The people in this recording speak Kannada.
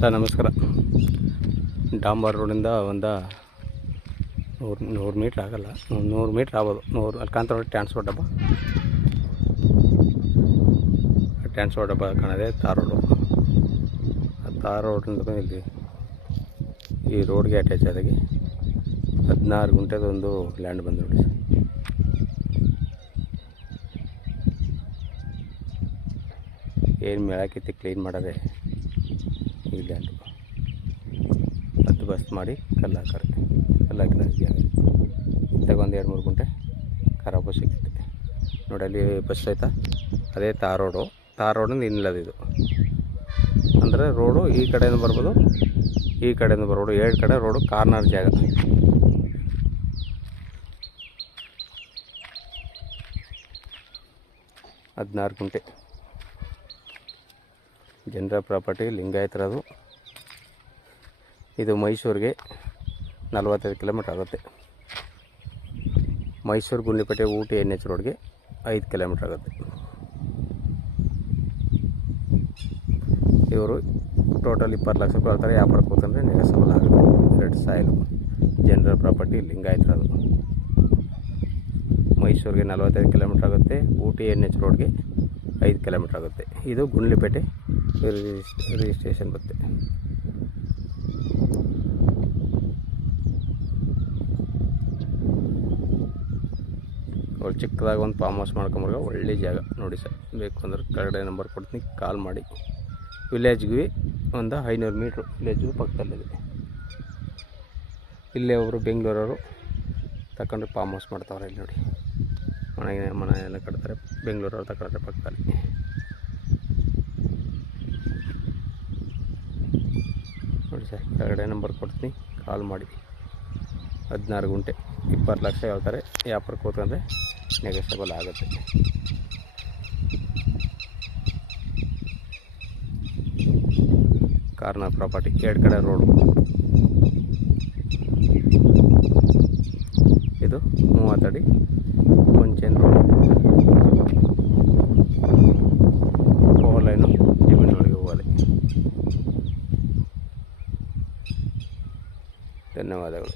ಸರ್ ನಮಸ್ಕಾರ. ಡಾಂಬರ್ ರೋಡಿಂದ ಒಂದು 100 ಮೀಟ್ರ್ ಆಗಲ್ಲ, 100 ಮೀಟ್ರ್ ಆಗ್ಬೋದು. 100 ಅಲ್ಲಿ ಕಾಂತ ರೋಡ್ ಟ್ರಾನ್ಸ್ಪೋರ್ಟ್ ಡಬ್ಬ, ಟ್ರಾನ್ಸ್ಪೋರ್ಟ್ ಡಬ್ಬ ಕಾಣದೆ ತಾರ್ ರೋಡು. ಆ ತಾರ್ ರೋಡಿಂದ ಇಲ್ಲಿ ಈ ರೋಡ್ಗೆ ಅಟ್ಯಾಚ್ ಆದಾಗೆ 16 ಗುಂಟೆದು ಒಂದು ಲ್ಯಾಂಡ್ ಬಂದು ನೋಡಿ. ಏನು ಮೇಳಕ್ಕಿತ್ತು ಕ್ಲೀನ್ ಮಾಡೋದೆ ಈ ಲ್ಯಾಂಡು. ಅದು ಬಸ್ ಮಾಡಿ ಕಲ್ಲು ಹಾಕಿದ್ರೆ ಇತ್ತಾಗ ಒಂದು 2-3 ಗುಂಟೆ ಖರಾಬು ಸಿಗುತ್ತೆ ನೋಡಿ. ಅಲ್ಲಿ ಬಸ್ ಆಯ್ತಾ, ಅದೇ ತಾರ್ ರೋಡಿಂದ ಇನ್ನಿಲ್ಲದು. ಇದು ಅಂದರೆ ರೋಡು ಈ ಕಡೆಯಿಂದ ಬರ್ಬೋದು, ಈ ಕಡೆಯಿಂದ ಬರ್ಬೋದು. 2 ಕಡೆ ರೋಡು ಕಾರ್ನರ್ ಜಾಗ. ಹದಿನಾರು ಗುಂಟೆ ಜನರ ಪ್ರಾಪರ್ಟಿ, ಲಿಂಗಾಯತರದು. ಇದು ಮೈಸೂರಿಗೆ 45 ಕಿಲೋಮೀಟ್ರ್ ಆಗುತ್ತೆ. ಮೈಸೂರು ಗುಂಡ್ಲುಪೇಟೆ ಊಟಿ NH ರೋಡ್ಗೆ 5 ಕಿಲೋಮೀಟ್ರ್ ಆಗುತ್ತೆ. ಇವರು ಟೋಟಲ್ 20 ಲಕ್ಷ ರೂಪಾಯಿ ಹೇಳ್ತಾರೆ. ವ್ಯಾಪಾರ ಕೂತಂದರೆ ನೆಗೆಸಬಲ್ ಆಗುತ್ತೆ. 2 ಸಾಯಿಲು ಜನರ ಪ್ರಾಪರ್ಟಿ, ಲಿಂಗಾಯತರದು. ಮೈಸೂರಿಗೆ 45 ಕಿಲೋಮೀಟ್ರ್ ಆಗುತ್ತೆ. ಊಟಿ NH ರೋಡ್ಗೆ 5 ಕಿಲೋಮೀಟ್ರ್ ಆಗುತ್ತೆ. ಇದು ಗುಂಡ್ಲುಪೇಟೆ ರಿಜಿಸ್ಟ್ರೇಷನ್ ಬರುತ್ತೆ. ಅವ್ರು ಚಿಕ್ಕದಾಗಿ ಒಂದು ಫಾರ್ಮ್ ಹೌಸ್ ಮಾಡ್ಕೊಂಬರ್ಗ ಒಳ್ಳೆ ಜಾಗ ನೋಡಿ ಸರ್. ಬೇಕು ಅಂದ್ರೆ ಕೆಳಗಡೆ ನಂಬರ್ ಕೊಡ್ತೀನಿ, ಕಾಲ್ ಮಾಡಿ. ವಿಲೇಜ್ಗೆ ಒಂದು 500 ಮೀಟ್ರು ವಿಲೇಜ್ಗೂ ಪಕ್ಕದಲ್ಲಿದೆ. ಇಲ್ಲೇ ಒಬ್ಬರು ಬೆಂಗಳೂರವರು ತಗೊಂಡು ಫಾರ್ಮ್ ಹೌಸ್ ಮಾಡ್ತಾವ್ರೆ. ಇಲ್ಲಿ ನೋಡಿ, ಮನೆ ಎಲ್ಲ ಕಟ್ತಾರೆ. ಬೆಂಗಳೂರವ್ರು ತಗೊಂಡ್ರೆ ಪಕ್ಕದಲ್ಲಿ ನೋಡಿ ಸರ್. ಕೆಳಗಡೆ ನಂಬರ್ ಕೊಡ್ತೀನಿ, ಕಾಲ್ ಮಾಡಿ. 16 ಗುಂಟೆ 20 ಲಕ್ಷ ಹೇಳ್ತಾರೆ. ವ್ಯಾಪಾರಕ್ಕೆ ಹೋಗ್ತಂದರೆ ನೆಗೆಸಬಲ್ ಆಗುತ್ತೆ. ಕಾರ್ನರ್ ಪ್ರಾಪರ್ಟಿ, 2 ಕಡೆ ರೋಡು. ಇದು 30 ಅಡಿ ಮುಂಚೆನ ರೋಡು. 4 ಲೈನು ಜಮೀನೊಳಗೆ ಹೋಗಲಿ. ಧನ್ಯವಾದಗಳು.